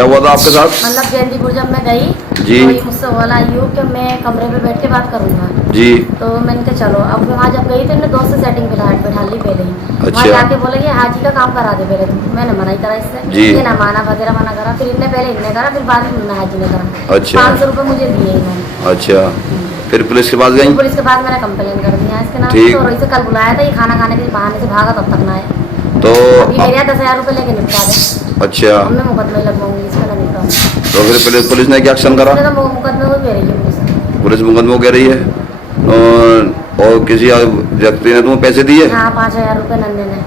क्या हुआ था आपके साथ? मतलब जयंतीपुर जब मैं गई जी। तो ये मुझसे बोला यूँ कि मैं कमरे पे बैठ के बात करूंगा। जी। तो मैंने कहा चलो। अब वहाँ जब गई तो इन्होंने दोस्त से सेटिंग बैठा ली पहले ही। वहाँ अच्छा। जाके बोले कि हाजी का काम करा दे पहले तुम। मैंने मना ही करा इससे। जी। ये ना माना वगैरह मना करा। फिर इनने पहले इनने करा, फिर बाद में हाजी ने करा। अच्छा। 500 रुपये मुझे दिए इन्होंने। अच्छा, फिर पुलिस के पास गई? पुलिस के पास मैंने कंप्लेन कर दिया इसके नाम। ठीक। तो इसे कल बुलाया था, ये खाना खाने के बहाने से भागा, तब तक ना आया। तो अभी मेरे यहाँ 10,000 रुपये लेके निपटा दे। अच्छा, अब मैं मुकदमे लगवाऊंगी इसका, ना निपटाऊंगी। तो फिर पुलिस ने क्या एक्शन करा? तो मुकदमे को कह रही है पुलिस। पुलिस मुकदमा कह रही है। और किसी व्यक्ति ने तुम्हें पैसे दिए? हाँ, 5,000 रुपये नंदे ने।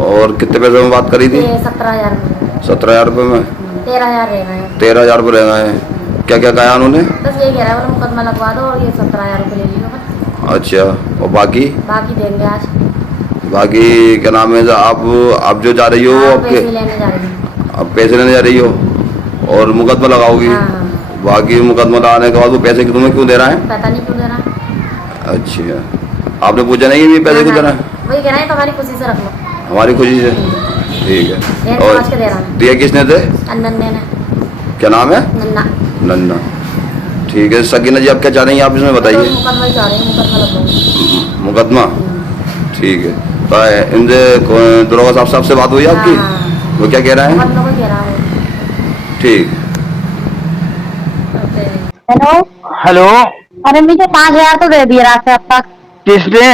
और कितने पैसे में बात करी थी? 17,000 में। 17,000 रुपये में? 13,000 रह गए हैं। 13,000 रुपये रह गए हैं। क्या क्या कहा उन्होंने? बस यही कह रहा है, बोले मुकदमा लगवा दो और ये 17,000 रुपये ले लियो बस। अच्छा, और बाकी? बाकी देंगे आज। बाकी क्या नाम है, आप जो जा रही हो वो हाँ, आपके पैसे लेने जा रही हूँ। अब पैसे लेने जा रही हो और मुकदमा लगाओगी? हाँ, हाँ। बाकी मुकदमा लगाने के बाद वो पैसे तुम्हें क्यों दे रहा है? पता नहीं क्यों दे रहा है। अच्छा, आपने पूछा नहीं कि पैसे क्यों दे रहा है? वही कह रहा है, तुम्हारी खुशी से रख लो। हमारी खुशी से? ठीक है। समझ के दे रहा है। दिया किसने थे? नन्ने ने। क्या नाम है? नन्ना। नन्ना। ठीक है। सकीना जी, आप क्या चाह रही हैं, आप इसमें बताइए। मुकदमा ही चाह रहे हैं, मुकदमा लगवाऊंगी। मुकदमा? ठीक है। तो इनसे दरोगा साहब से बात हुई आपकी? हाँ। वो क्या कह रहा है? मुकदमा को कह रहा है। ठीक। हेलो। हेलो। अरे मुझे 5,000 तो दे दिए रात से अब तक। किसने?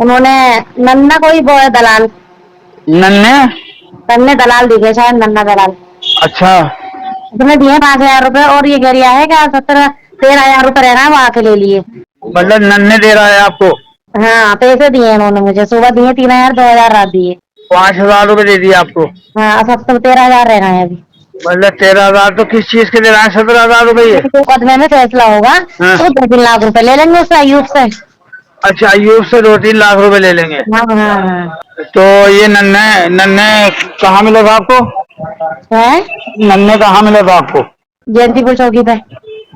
उन्होंने नन्ना कोई वो है दलाल। नन्हे? नन्ने दलाल दिखे शायद, नन्ना दलाल। अच्छा। उसने दिए 5,000 रुपए और ये कह रहा है कि 13,000 रुपए रह रहा है, वो आके ले लिए। मतलब नन्हे दे रहा है आपको? हाँ, पैसे दिए उन्होंने मुझे। सुबह दिए 3,000, 2,000 रात दिए। 5,000 रुपए दे दिए आपको? हाँ, अब सब 13,000 रह रहे हैं अभी। मतलब 13,000 तो किस चीज के दे रहा है? 17,000 रुपये? मुकदमे में फैसला होगा हाँ। तो 2-3 लाख रुपए ले लेंगे उससे, अयूब से। अच्छा, अयूब से 2-3 लाख रुपए ले लेंगे? हाँ, हाँ, हाँ। तो ये नन्हे नन्हे कहाँ मिले था आपको? है नन्हे कहाँ मिले था आपको? जयंतीपुर चौकी पे।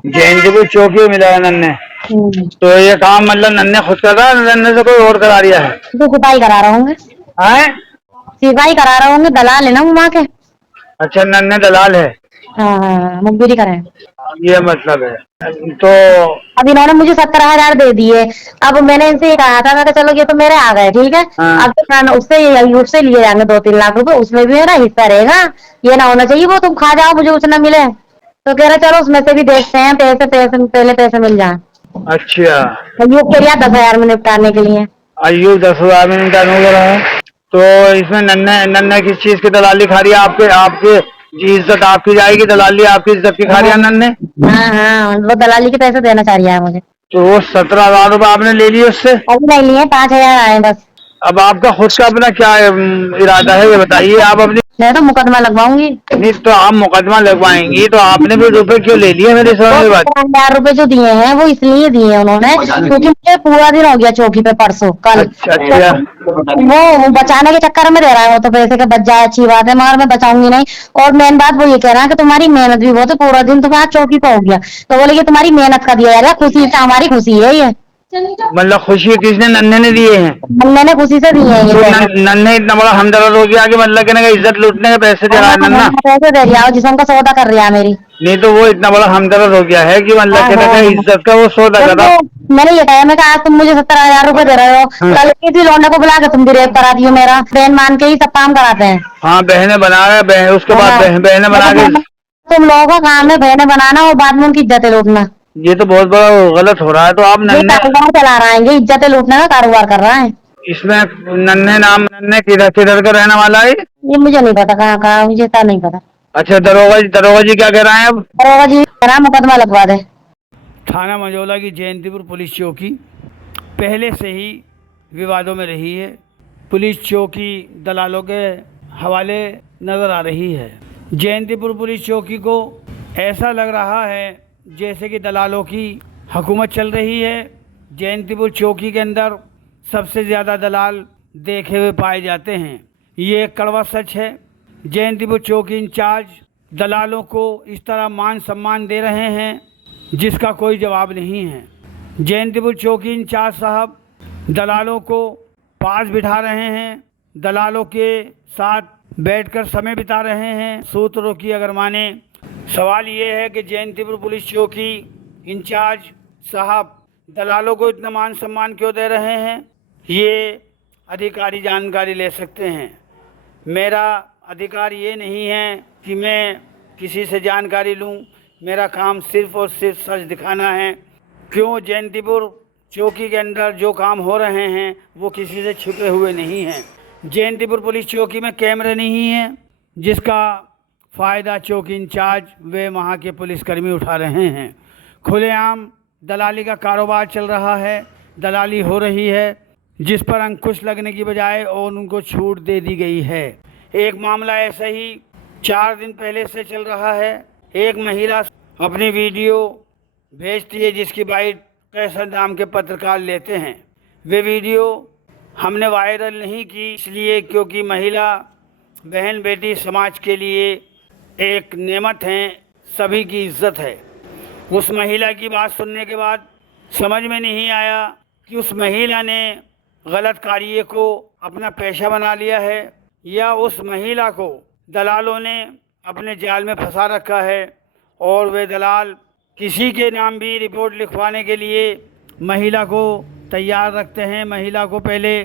जयंतीपुर चौकी में मिला है नन्हे? तो ये काम मतलब नन्हे खुद कर रहा है, नन्हे से कोई और करा रिया है? तो सिपाही करा रहे होंगे। हैं? सिपाही करा रहे होंगे, दलाल है ना वहाँ के। अच्छा, नन्हे दलाल है? हाँ, हाँ, मुखबिरी कराए। ये मतलब है। तो अब इन्होंने मुझे 17,000 दे दिए। अब मैंने इनसे ये कहा था, मैं कहा चलो ये तो मेरे आ गए, ठीक है। हाँ। अब तो उससे अयूब से लिए जाएंगे 2-3 लाख रुपए, उसमें भी मेरा हिस्सा रहेगा। ये ना होना चाहिए वो तुम खा जाओ मुझे कुछ ना मिले। तो कह रहे चलो उसमें से भी देखते हैं, पहले पैसे मिल जाए। अच्छा, अयूब के लिए 10,000 में निपटाने के लिए। अयूब 10,000 में निपटाने हो रहा है। तो इसमें नन्हे नन्हे किस चीज की दलाली खा रही है? आपके आपके जी इज्जत आपकी जाएगी, दलाली आपकी इज्जत की खा रही है नन्हे? हाँ, हाँ, वो दलाली के पैसे देना चाह रही है मुझे। तो वो 17,000 रुपये आपने ले लिए उससे? अभी नहीं लिए, 5,000 आए बस। अब आपका खुद का अपना क्या इरादा है, ये बताइए आप अपनी। मैं तो मुकदमा लगवाऊंगी। नहीं तो आप मुकदमा लगवाएंगी तो आपने भी रुपए क्यों ले लिए? मेरी समझ में बात। 17,000 रुपए जो दिए हैं वो इसलिए दिए हैं उन्होंने क्योंकि मुझे पूरा दिन हो गया चौकी पे परसों कल। अच्छा अच्छा। वो बचाने के चक्कर में दे रहा है, वो तो पैसे के बच जाए अच्छी बात है, मगर मैं बचाऊंगी नहीं। और मेन बात वो ये कह रहा है कि तुम्हारी मेहनत भी बहुत है, पूरा दिन तुम्हारा चौकी पे हो गया। तो बोले ये तुम्हारी मेहनत का दिया जा रहा है, खुशी से हमारी खुशी है ये। मतलब खुशी किसने? नन्हे ने दिए हैं? मैंने खुशी से दिए हैं ये तो पैसे। नन्हे इतना बड़ा हमदर्द हो गया कि मतलब कि इज्जत लूटने के पैसे दे रहा है नन्हा? पैसे दे दिया जिसम का सौदा कर रहा है मेरी। नहीं तो वो इतना बड़ा हमदर्द हो गया है कि मतलब कि इज्जत का वो सौदा कर रहा। मैंने ये कहा, मैं कहा आज तुम मुझे 17,000 रुपए दे रहे हो, कल किसी लौंडे को बुला के तुम भी रेप करा दियो मेरा। बहन मान के ही सब काम कराते हैं। हाँ, बहनें बना रहे बहन, उसके बाद बहनें बना के। तुम लोगों का काम है बहने बनाना और बाद में उनकी इज्जतें लूटना। ये तो बहुत बड़ा गलत हो रहा है। तो आप ये नन्हे कारोबार चला रहा है, ये इज्जतें लूटने का कारोबार कर रहा है। इसमें नन्हे नाम नन्हे किधर किधर का रहने वाला है? ये मुझे नहीं पता कहाँ कहाँ, मुझे तो नहीं पता। अच्छा, दरोगा जी क्या कह रहे हैं अब? दरोगा जी कह रहा मुकदमा लगवा दे। थाना मंझौला की जयंतीपुर पुलिस चौकी पहले से ही विवादों में रही है। पुलिस चौकी दलालों के हवाले नज़र आ रही है। जयंतीपुर पुलिस चौकी को ऐसा लग रहा है जैसे कि दलालों की हुकूमत चल रही है। जयंतीपुर चौकी के अंदर सबसे ज़्यादा दलाल देखे हुए पाए जाते हैं, ये एक कड़वा सच है। जयंतीपुर चौकी इंचार्ज दलालों को इस तरह मान सम्मान दे रहे हैं जिसका कोई जवाब नहीं है। जयंतीपुर चौकी इंचार्ज साहब दलालों को पास बिठा रहे हैं, दलालों के साथ बैठकर समय बिता रहे हैं। सूत्रों की अगर माने सवाल ये है कि जयंतीपुर पुलिस चौकी इंचार्ज साहब दलालों को इतना मान सम्मान क्यों दे रहे हैं, ये अधिकारी जानकारी ले सकते हैं। मेरा अधिकार ये नहीं है कि मैं किसी से जानकारी लूं, मेरा काम सिर्फ़ और सिर्फ सच दिखाना है। क्यों जयंतीपुर चौकी के अंदर जो काम हो रहे हैं वो किसी से छुपे हुए नहीं हैं। जयंतीपुर पुलिस चौकी में कैमरे नहीं हैं, जिसका फ़ायदा चौकी इंचार्ज वे वहाँ के पुलिसकर्मी उठा रहे हैं। खुलेआम दलाली का कारोबार चल रहा है, दलाली हो रही है, जिस पर अंकुश लगने की बजाय और उनको छूट दे दी गई है। एक मामला ऐसा ही 4 दिन पहले से चल रहा है। एक महिला अपनी वीडियो भेजती है जिसकी बाइट कैसर नाम के पत्रकार लेते हैं। वे वीडियो हमने वायरल नहीं की इसलिए क्योंकि महिला बहन बेटी समाज के लिए एक नेमत हैं, सभी की इज्जत है। उस महिला की बात सुनने के बाद समझ में नहीं आया कि उस महिला ने गलत कार्य को अपना पेशा बना लिया है या उस महिला को दलालों ने अपने जाल में फंसा रखा है और वे दलाल किसी के नाम भी रिपोर्ट लिखवाने के लिए महिला को तैयार रखते हैं। महिला को पहले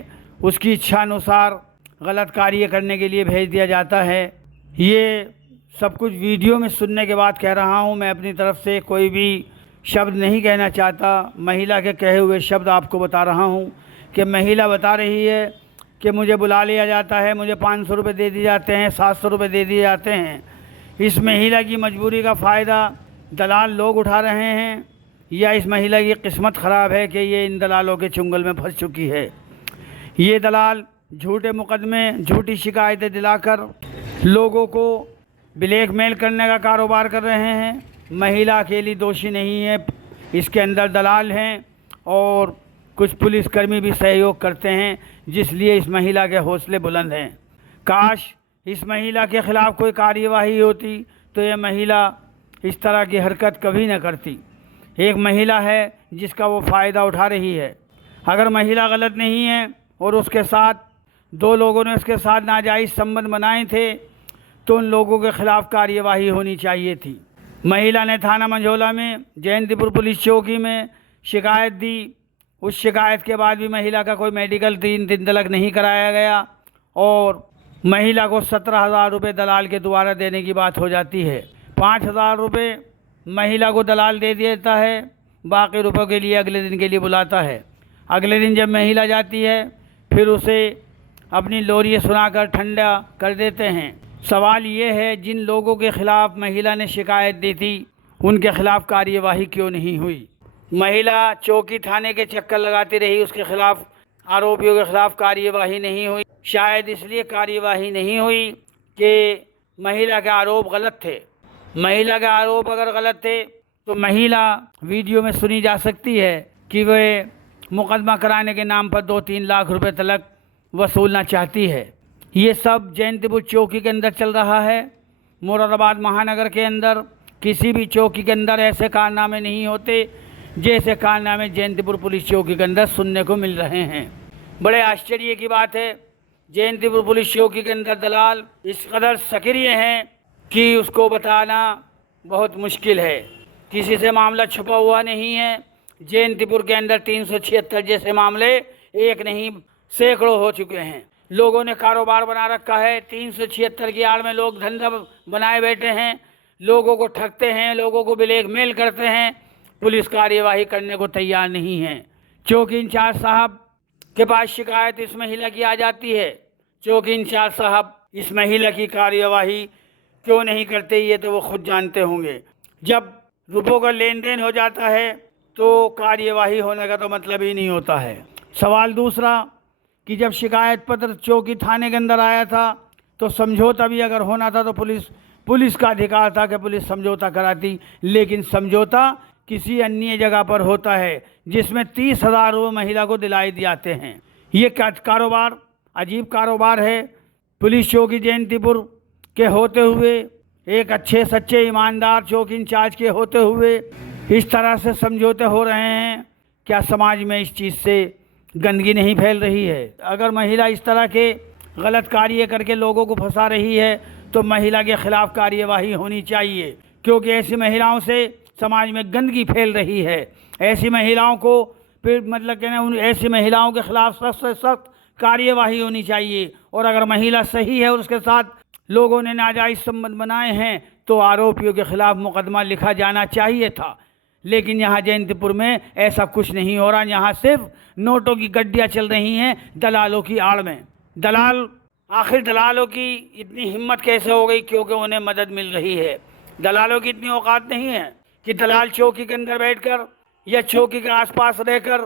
उसकी इच्छा अनुसार गलत कार्य करने के लिए भेज दिया जाता है। ये सब कुछ वीडियो में सुनने के बाद कह रहा हूँ। मैं अपनी तरफ से कोई भी शब्द नहीं कहना चाहता। महिला के कहे हुए शब्द आपको बता रहा हूँ कि महिला बता रही है कि मुझे बुला लिया जाता है, मुझे 500 रुपये दे दिए जाते हैं, 700 रुपये दे दिए जाते हैं। इस महिला की मजबूरी का फ़ायदा दलाल लोग उठा रहे हैं या इस महिला की किस्मत ख़राब है कि ये इन दलालों के चुंगल में फंस चुकी है। ये दलाल झूठे मुकदमे, झूठी शिकायतें दिलाकर लोगों को ब्लैकमेल करने का कारोबार कर रहे हैं। महिला अकेली दोषी नहीं है, इसके अंदर दलाल हैं और कुछ पुलिसकर्मी भी सहयोग करते हैं, जिसलिए इस महिला के हौसले बुलंद हैं। काश इस महिला के ख़िलाफ़ कोई कार्यवाही होती तो ये महिला इस तरह की हरकत कभी न करती। एक महिला है जिसका वो फ़ायदा उठा रही है। अगर महिला गलत नहीं है और उसके साथ 2 लोगों ने उसके साथ नाजायज़ संबंध बनाए थे तो उन लोगों के ख़िलाफ़ कार्यवाही होनी चाहिए थी। महिला ने थाना मंझोला में जयंतीपुर पुलिस चौकी में शिकायत दी। उस शिकायत के बाद भी महिला का कोई मेडिकल 3 दिन तक नहीं कराया गया और महिला को 17,000 रुपये दलाल के द्वारा देने की बात हो जाती है। 5,000 रुपये महिला को दलाल दे देता है, बाकी रुपयों के लिए अगले दिन के लिए बुलाता है। अगले दिन जब महिला जाती है फिर उसे अपनी लोरी सुनाकर ठंडा कर देते हैं। सवाल ये है, जिन लोगों के ख़िलाफ़ महिला ने शिकायत दी थी उनके ख़िलाफ़ कार्यवाही क्यों नहीं हुई। महिला चौकी थाने के चक्कर लगाती रही, उसके ख़िलाफ़ आरोपियों के ख़िलाफ़ कार्यवाही नहीं हुई। शायद इसलिए कार्यवाही नहीं हुई कि महिला के आरोप गलत थे। महिला के आरोप अगर गलत थे तो महिला वीडियो में सुनी जा सकती है कि वह मुकदमा कराने के नाम पर 2-3 लाख रुपए तक वसूलना चाहती है। ये सब जयंतीपुर चौकी के अंदर चल रहा है। मुरादाबाद महानगर के अंदर किसी भी चौकी के अंदर ऐसे कारनामे नहीं होते जैसे कारनामे जयंतीपुर पुलिस चौकी के अंदर सुनने को मिल रहे हैं। बड़े आश्चर्य की बात है, जयंतीपुर पुलिस चौकी के अंदर दलाल इस कदर सक्रिय हैं कि उसको बताना बहुत मुश्किल है। किसी से मामला छुपा हुआ नहीं है। जयंतीपुर के अंदर 376 जैसे मामले एक नहीं सैकड़ों हो चुके हैं। लोगों ने कारोबार बना रखा है। 376 की आड़ में लोग धंधा बनाए बैठे हैं, लोगों को ठगते हैं, लोगों को ब्लैकमेल करते हैं। पुलिस कार्यवाही करने को तैयार नहीं है। चौकी इंचार्ज साहब के पास शिकायत इस महिला की आ जाती है। चौकी इंचार्ज साहब इस महिला की कार्यवाही क्यों नहीं करते ये तो वो खुद जानते होंगे। जब रुपयों का लेन देन हो जाता है तो कार्यवाही होने का तो मतलब ही नहीं होता है। सवाल दूसरा कि जब शिकायत पत्र चौकी थाने के अंदर आया था तो समझौता भी अगर होना था तो पुलिस का अधिकार था कि पुलिस समझौता कराती, लेकिन समझौता किसी अन्य जगह पर होता है जिसमें 30,000 रुपये महिला को दिलाई जाते हैं। ये कारोबार अजीब कारोबार है। पुलिस चौकी जयंतीपुर के होते हुए, एक अच्छे सच्चे ईमानदार चौकी इंचार्ज के होते हुए इस तरह से समझौते हो रहे हैं। क्या समाज में इस चीज़ से गंदगी नहीं फैल रही है? अगर महिला इस तरह के गलत कार्य करके लोगों को फंसा रही है तो महिला के ख़िलाफ़ कार्यवाही होनी चाहिए, क्योंकि ऐसी महिलाओं से समाज में गंदगी फैल रही है। ऐसी महिलाओं को फिर मतलब कहना उन ऐसी महिलाओं के खिलाफ सख्त से सख्त कार्यवाही होनी चाहिए। और अगर महिला सही है और उसके साथ लोगों ने नाजायज़ संबंध बनाए हैं तो आरोपियों के खिलाफ मुकदमा लिखा जाना चाहिए था। लेकिन यहाँ जयंतीपुर में ऐसा कुछ नहीं हो रहा। यहाँ सिर्फ नोटों की गड्डियाँ चल रही हैं दलालों की आड़ में। आखिर दलालों की इतनी हिम्मत कैसे हो गई? क्योंकि उन्हें मदद मिल रही है। दलालों की इतनी औकात नहीं है कि दलाल चौकी के अंदर बैठकर या चौकी के आसपास रहकर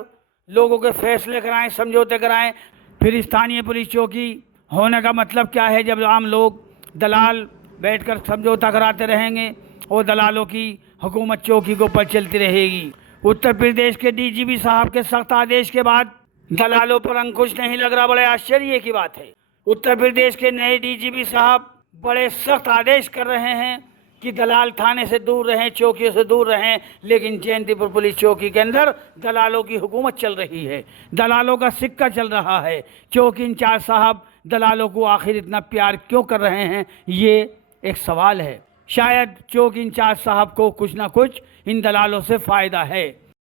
लोगों के फैसले कराएं, समझौते कराएं। फिर स्थानीय पुलिस चौकी होने का मतलब क्या है जब आम लोग दलाल बैठकर समझौता कराते रहेंगे और दलालों की हुकूमत चौकी के ऊपर चलती रहेगी। उत्तर प्रदेश के डीजीपी साहब के सख्त आदेश के बाद दलालों पर अंकुश नहीं लग रहा, बड़े आश्चर्य की बात है। उत्तर प्रदेश के नए डीजीपी साहब बड़े सख्त आदेश कर रहे हैं कि दलाल थाने से दूर रहें, चौकियों से दूर रहें। लेकिन जयंतीपुर पुलिस चौकी के अंदर दलालों की हुकूमत चल रही है, दलालों का सिक्का चल रहा है। चौकी इंचार्ज साहब दलालों को आखिर इतना प्यार क्यों कर रहे हैं, ये एक सवाल है। शायद चौकी इंचार्ज साहब को कुछ ना कुछ इन दलालों से फ़ायदा है।